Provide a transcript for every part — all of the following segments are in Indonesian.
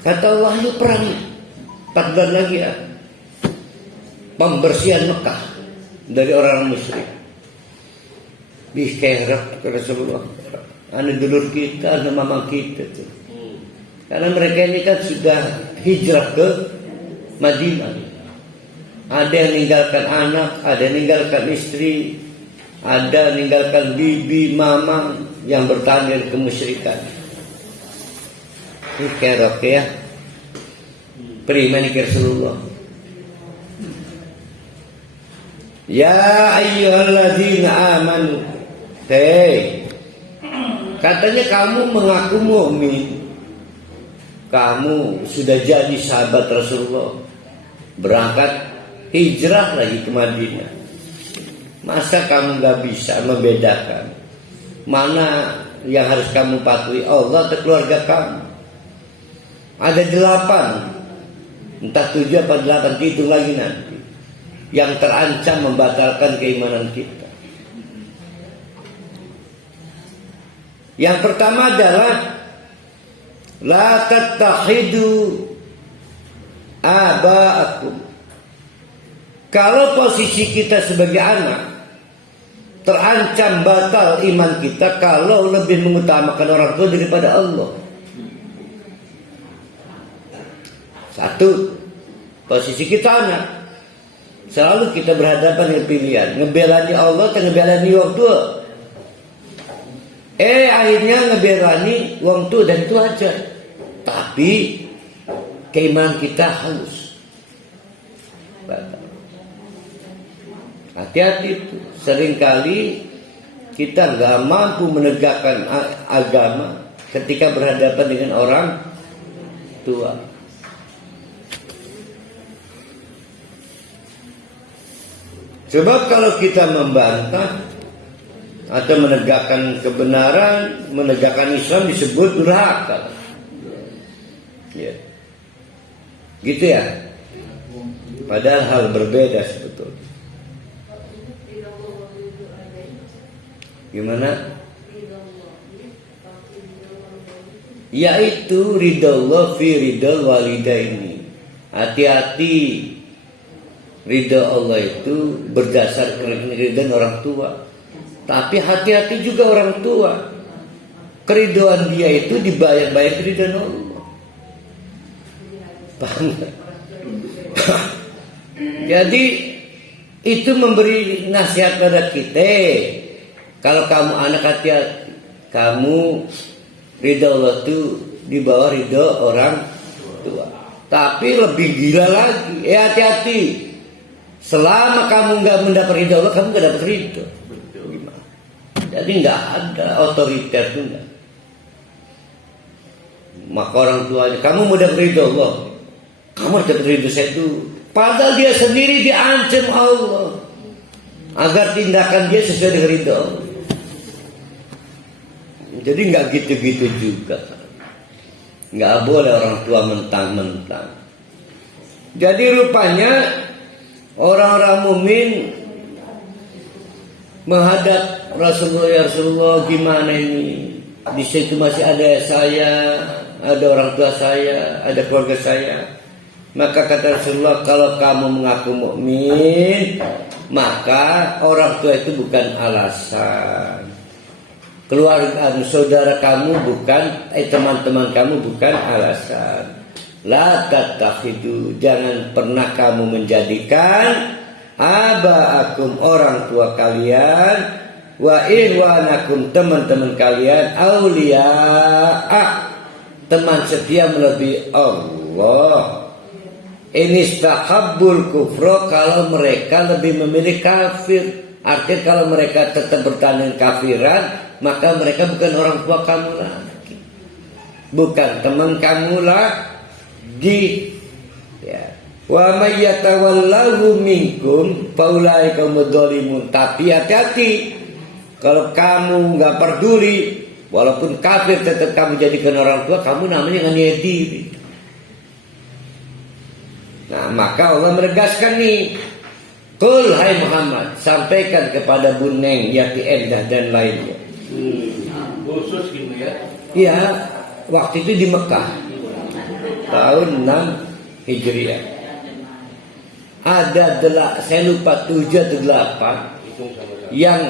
Kata Allah, ayo perang 4 bulan lagi ya, pembersihan Mekah dari orang musyrik. Bikerap ke Rasulullah, anu dulur kita, anu mama kita tuh. Karena mereka ini kan sudah hijrah ke Madinah. Ada yang meninggalkan anak, ada yang meninggalkan istri, ada yang meninggalkan bibi, mama yang bertahan dari kemusyrikan. Ini kerok ya, prima nih Rasulullah. Ya ayyuhalladzina amanu, hei, katanya kamu mengaku mukmin, kamu sudah jadi sahabat Rasulullah, berangkat hijrah lagi ke Madinah. Masa kamu gak bisa membedakan mana yang harus kamu patuhi, Allah atau keluarga kamu? Ada 8, entah 7 apa 8, hitung lagi nanti, yang terancam membatalkan keimanan kita. Yang pertama adalah la tattakhidu aba'akum. Kalau posisi kita sebagai anak terancam batal iman kita kalau lebih mengutamakan orang tua daripada Allah. Satu, posisi kita anak, selalu kita berhadapan dengan pilihan, ngebelani Allah atau ngebelani orang tua. Akhirnya ngebelani orang tua dan itu aja. Tapi keimanan kita halus. Hati-hati itu. Seringkali kita nggak mampu menegakkan agama ketika berhadapan dengan orang tua. Sebab kalau kita membantah atau menegakkan kebenaran, menegakkan Islam disebut durhaka. Ya. Gitu ya. Padahal hal berbeda sebetulnya. Gimana? Yaitu ridha Allah fi ridha walidaini. Hati-hati, ridha Allah itu berdasarkan ridha orang tua. Tapi hati-hati juga orang tua. Keridhaan dia itu dibayar-bayar keridhaan Allah. Paham? Jadi itu memberi nasihat pada kita. Kalau kamu anak, hati-hati. Kamu ridha Allah itu di bawah ridha orang tua. Tapi lebih gila lagi, hati-hati. Selama kamu nggak mendapat ridha Allah, kamu nggak dapat ridha. Gimana? Jadi nggak ada otoriter tuh nggak. Maka orang tuanya, kamu mau dapat ridha Allah, kamu harus dapat ridha saya dulu. Padahal dia sendiri diancam Allah agar tindakan dia sesuai dengan ridha Allah. Jadi nggak gitu-gitu juga. Nggak boleh orang tua mentang-mentang. Jadi rupanya orang-orang mukmin menghadap Rasulullah, ya Rasulullah, gimana ini? Di situ masih ada saya, ada orang tua saya, ada keluarga saya. Maka kata Rasulullah, kalau kamu mengaku mukmin, maka orang tua itu bukan alasan. Keluarga saudara kamu bukan, teman-teman kamu bukan alasan. La tattakhidu, jangan pernah kamu menjadikan aba'akum, orang tua kalian, wa ikhwanakum, teman-teman kalian, auliya'a, teman setia melebihi Allah. Ini istahabbul kufra, kalau mereka lebih memilih kafir. Artinya kalau mereka tetap bertahan dengan kafiran, maka mereka bukan orang tua kamu lagi, bukan teman kamu lagi. Ya. Wa may yatawallahu minkum faulaika humudz-dzalimun. Tapi hati-hati, kalau kamu nggak peduli, walaupun kafir tetap kamu jadikan orang tua, kamu namanya nganiaya diri. Nah, maka Allah menegaskan nih, Qul hai Muhammad, sampaikan kepada Buneng, Yati Endah dan lainnya. Khusus gitu ya? Iya, waktu itu di Mekah. tahun 6 Hijriah. Ada saya lupa 7 atau 8 yang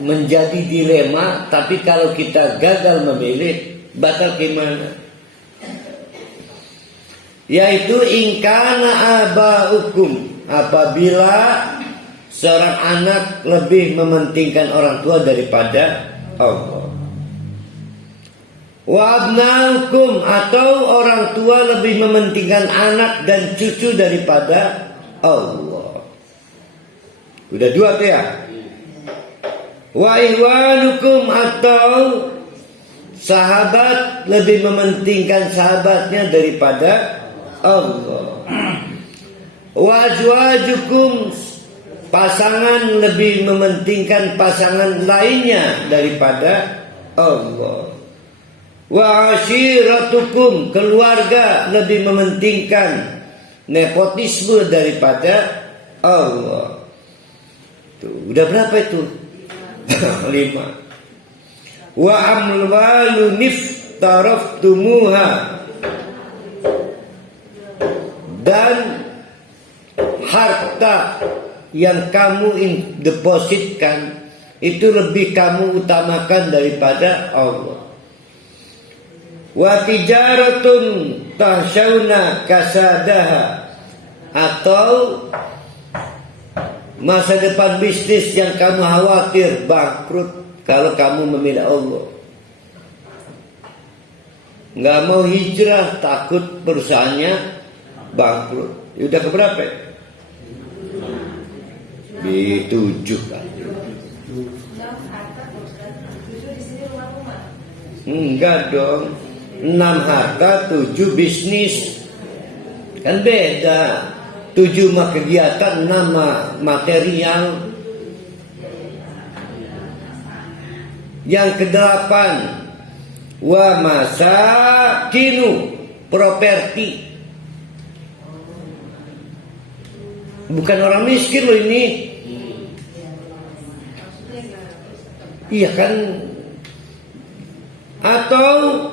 menjadi dilema, tapi kalau kita gagal memilih batal gimana? Yaitu ingkana abaukum, apabila seorang anak lebih mementingkan orang tua daripada Allah. Wa abnaukum, atau orang tua lebih mementingkan anak dan cucu daripada Allah. Udah 2 tuh ya. Wa ihwanukum, atau sahabat lebih mementingkan sahabatnya daripada Allah. Wa azwajukum, pasangan lebih mementingkan pasangan lainnya daripada Allah. Wa ashiratukum, keluarga lebih mementingkan nepotisme daripada Allah. Tuh, udah berapa itu? 5. Wa amwalu niftaraftumuha, dan harta yang kamu depositkan itu lebih kamu utamakan daripada Allah. Wa tijaratun tahsyawna kasadaha, atau masa depan bisnis yang kamu khawatir bangkrut kalau kamu memilih Allah. Nggak mau hijrah, takut perusahaannya bangkrut. Udah keberapa? Di 7 kan? Enggak dong. 6 harta, 7 bisnis. Kan beda. 7 mah kegiatan, 6 mah material. Yang ke-8, wa masakinu, properti. Bukan orang miskin loh ini. Iya kan? Atau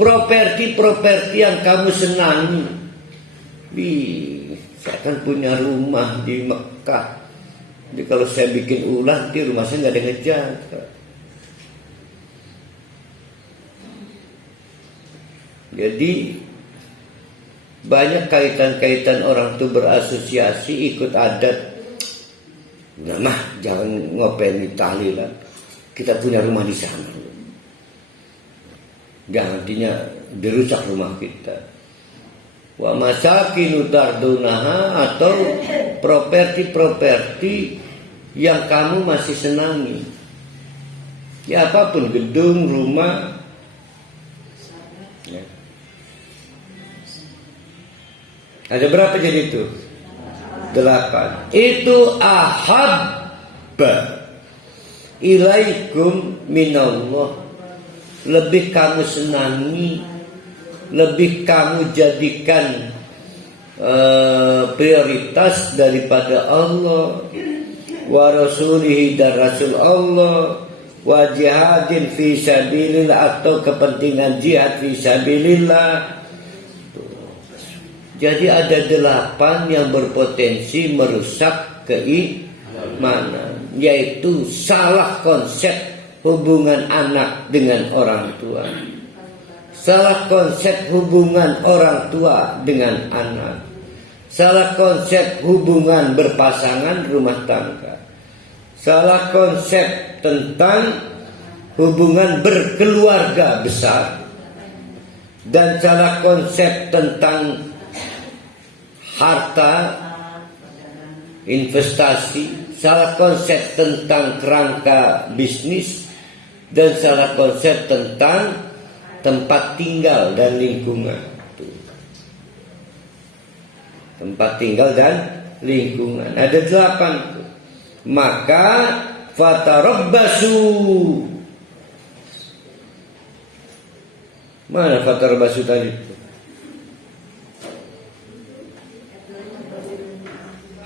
properti-properti yang kamu senangi. Saya kan punya rumah di Mekah. Jadi kalau saya bikin ulah, di rumah saya nggak ada ngejaga. Jadi banyak kaitan-kaitan orang tuh berasosiasi ikut adat. Nah mah jangan ngopeni tahlilan, kita punya rumah di sana. Jangan artinya dirusak rumah kita. Wa masakinu tardunaha, atau properti-properti yang kamu masih senangi. Ya apapun, gedung, rumah. Ya. Ada berapa jadi itu? 8. Itu ahabba ilaikum minallah, lebih kamu senangi, lebih kamu jadikan prioritas daripada Allah wa rasulihi, dan rasul Allah, wa jihadin fi sabilillah, atau kepentingan jihad fi sabilillah. Jadi ada 8 yang berpotensi merusak keimanan, yaitu salah konsep hubungan anak dengan orang tua, salah konsep hubungan orang tua dengan anak, salah konsep hubungan berpasangan rumah tangga, salah konsep tentang hubungan berkeluarga besar, dan salah konsep tentang harta, investasi, salah konsep tentang kerangka bisnis, dan salah konsep tentang tempat tinggal dan lingkungan. Tempat tinggal dan lingkungan. Ada 8. Maka fatarabbasu. Mana fatarabbasu tadi?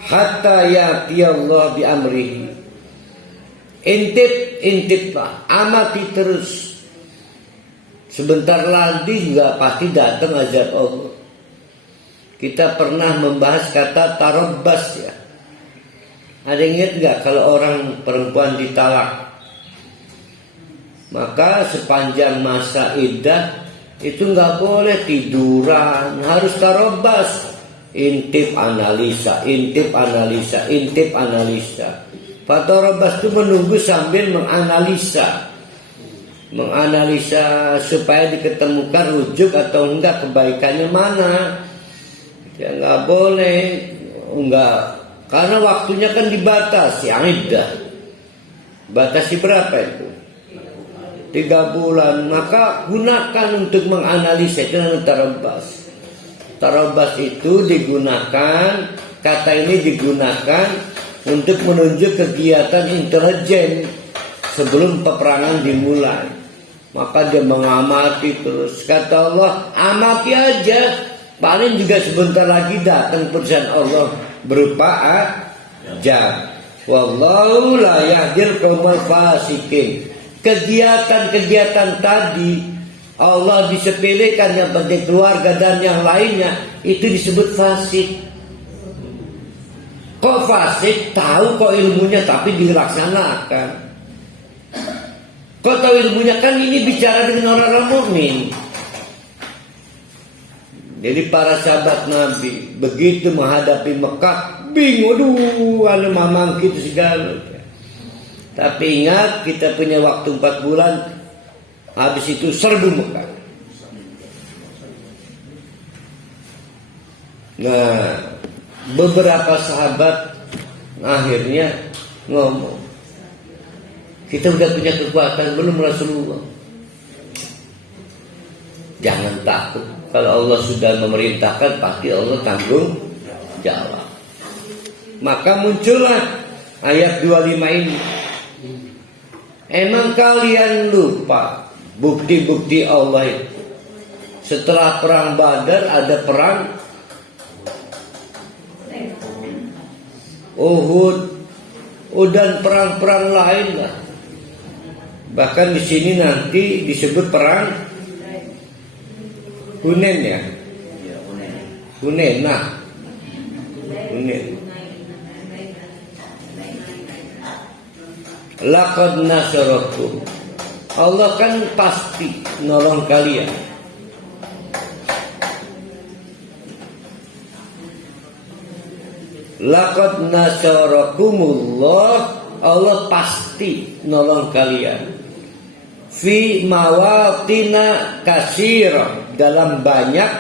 Hatta ya'ti Allah bi amrihi. Intip-intiplah, amati terus. Sebentar lagi juga pasti datang azab Allah. kita pernah membahas kata tarabbas ya. Ada yang ingat nggak kalau orang perempuan ditalak, maka sepanjang masa iddah itu nggak boleh tiduran, harus tarabbas, intip analisa, intip analisa, intip analisa. Fatarabbas itu menunggu sambil menganalisa supaya diketemukan rujuk atau enggak, kebaikannya mana. Ya nggak boleh, enggak, karena waktunya kan dibatasi, iddah. Batasi berapa itu? 3 bulan. Maka gunakan untuk menganalisa, itu namanya tarabbas. Tarabbas itu digunakan, kata ini digunakan untuk menunjuk kegiatan intelijen sebelum peperangan dimulai. Maka dia mengamati terus. Kata Allah, amati aja, paling juga sebentar lagi datang putusan Allah berupa ajal. Wallahu la yahdil qaumal fasikin. Kegiatan-kegiatan tadi Allah disepelekan, yang penting keluarga dan yang lainnya itu disebut fasik. Kok fasik? Tahu kok ilmunya tapi dilaksanakan. Kok tahu ilmunya? Kan ini bicara dengan orang-orang mukmin. Jadi para sahabat Nabi begitu menghadapi Mekah bingung, ada mamang gitu segala. Tapi ingat, kita punya waktu 4 bulan, habis itu serbu Mekah. Nah, beberapa sahabat akhirnya ngomong, kita udah punya kekuatan belum Rasulullah? Jangan takut, kalau Allah sudah memerintahkan pasti Allah tanggung jawab. Maka muncullah ayat 25 ini. Emang kalian lupa bukti-bukti Allah itu? Setelah perang Badar ada perang Uhud, dan perang-perang lain lah. Bahkan di sini nanti disebut perang Hunain ya. Hunain. Laqad nasarakum. Allah kan pasti nolong kalian. Laqad nasarakumullah. Allah pasti nolong kalian. Fi mawatina katsira, dalam banyak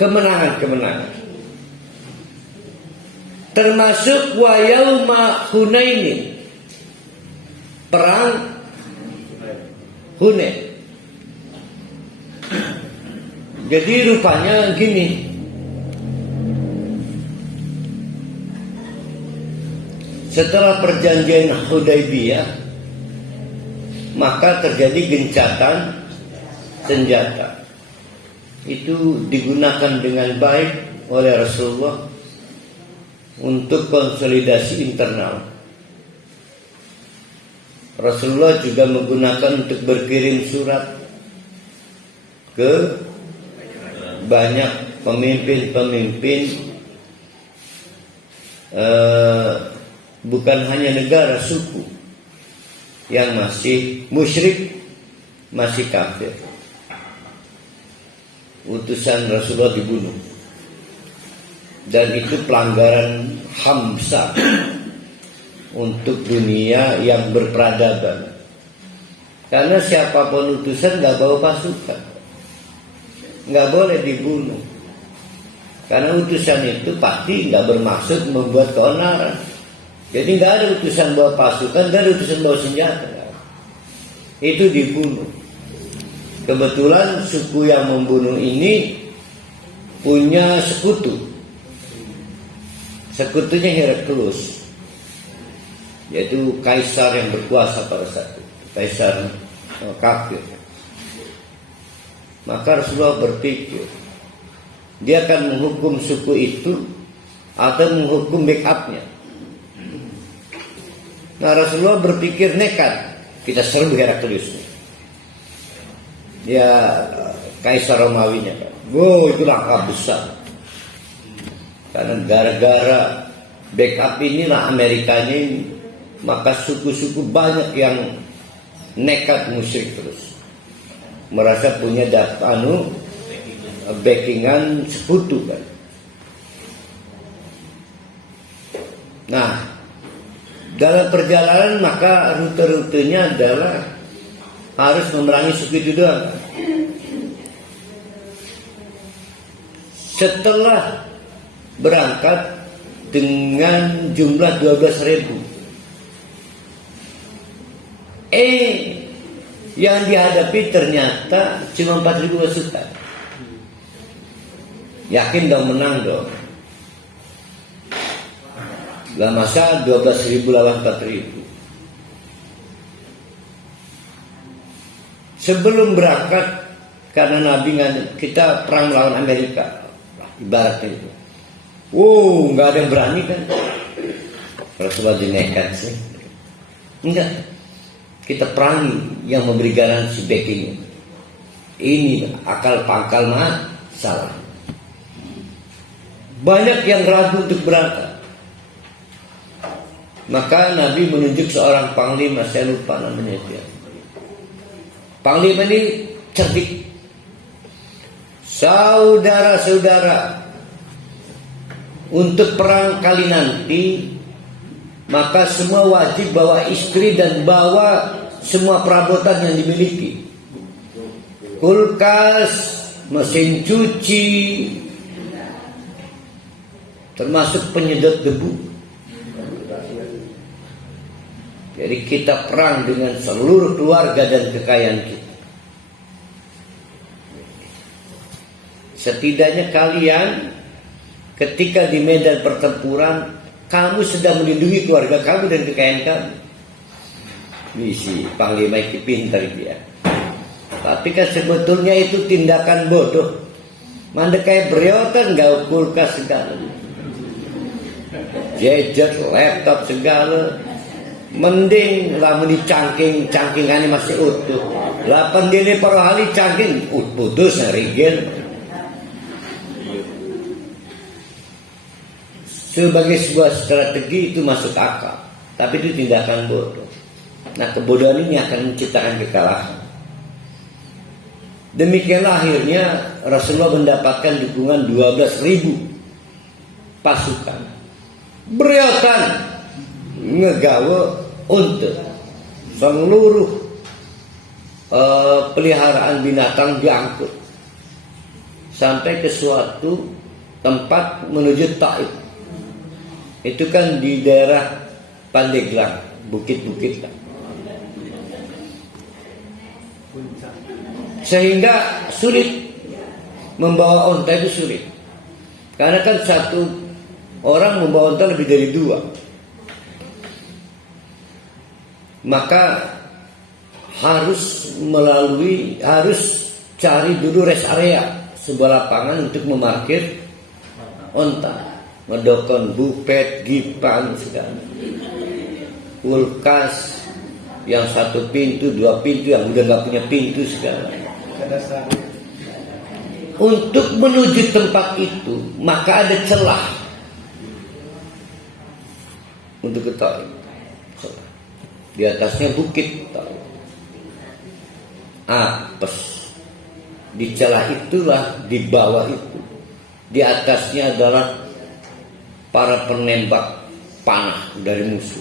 kemenangan-kemenangan. Termasuk wa yauma Hunain, perang Hunain. Jadi rupanya gini, setelah perjanjian Hudaybiyah maka terjadi gencatan senjata. Itu digunakan dengan baik oleh Rasulullah untuk konsolidasi internal. Rasulullah juga menggunakan untuk berkirim surat ke banyak pemimpin-pemimpin, bukan hanya negara, suku yang masih musyrik, masih kafir. Utusan Rasulullah dibunuh. Dan itu pelanggaran HAM besar untuk dunia yang berperadaban. Karena siapapun utusan gak bawa pasukan, gak boleh dibunuh. Karena utusan itu pasti gak bermaksud membuat keonaran. Jadi gak ada utusan bawa pasukan, gak ada utusan bawa senjata. Itu dibunuh. Kebetulan suku yang membunuh ini punya sekutu. Sekutunya Heraklius, yaitu kaisar yang berkuasa pada saat itu, kaisar kafir. Maka Rasulullah berpikir, dia akan menghukum suku itu atau menghukum backupnya. Nah, Rasulullah berpikir nekat, kita serbu Heraklius. ya Kaisar Romawinya kan. Wow, itu langkah besar. Karena gara-gara backup inilah Amerikanya ini, maka suku-suku banyak yang nekat musyrik terus. Merasa punya backingan sekutu kan. Nah, dalam perjalanan maka rute-rutenya adalah harus memerangi suku itu doang. Setelah berangkat dengan jumlah 12.000, yang dihadapi ternyata cuma 4.000 pasukan. Yakin dong menang dong. Lah masa 12.000 lawan 4.000. Sebelum berangkat, karena Nabi kita perang melawan Amerika, ibaratnya itu. Nggak ada yang berani kan? Rasulullah nekat sih. Enggak. Kita perangi yang memberi garansi backing. Ini akal pangkal salah. Banyak yang ragu untuk berangkat. Maka Nabi menunjuk seorang panglima, saya lupa namanya dia. Panglima ini cerdik. Saudara-saudara, untuk perang kali nanti, maka semua wajib bawa istri dan bawa semua perabotan yang dimiliki. Kulkas, mesin cuci, termasuk penyedot debu. Jadi kita perang dengan seluruh keluarga dan kekayaan kita. Setidaknya kalian ketika di medan pertempuran, kamu sedang melindungi keluarga kamu dan kekayaan kamu. Misi panglima itu pintar dia. Tapi kan sebetulnya itu tindakan bodoh. Mandek kayak beriotan gak kulkas segala, gadget, laptop segala. Mending lah cangkingannya masih utuh. 8 dini per hari cangking putus rigel. Sebagai sebuah strategi itu masuk akal, tapi itu tindakan bodoh. Nah, kebodohan ini akan menciptakan kekalahan. Demikianlah akhirnya Rasulullah mendapatkan dukungan 12.000 pasukan. Beriotan ngegawe untuk seluruh peliharaan binatang diangkut sampai ke suatu tempat menuju Taif. Itu kan di daerah Pandeglang, bukit-bukit lah. Sehingga sulit membawa onta, itu sulit. Karena kan satu orang membawa onta lebih dari 2. Maka harus cari dulu rest area, sebuah lapangan untuk memarkir onta. Ngedokon bupet, gipan, segala. Kulkas yang 1 pintu, 2 pintu, yang udah gak punya pintu segala. Untuk menuju tempat itu, maka ada celah untuk ketahui. Di atasnya bukit, apes. Di celah itulah, di bawah itu, di atasnya adalah para penembak panah dari musuh.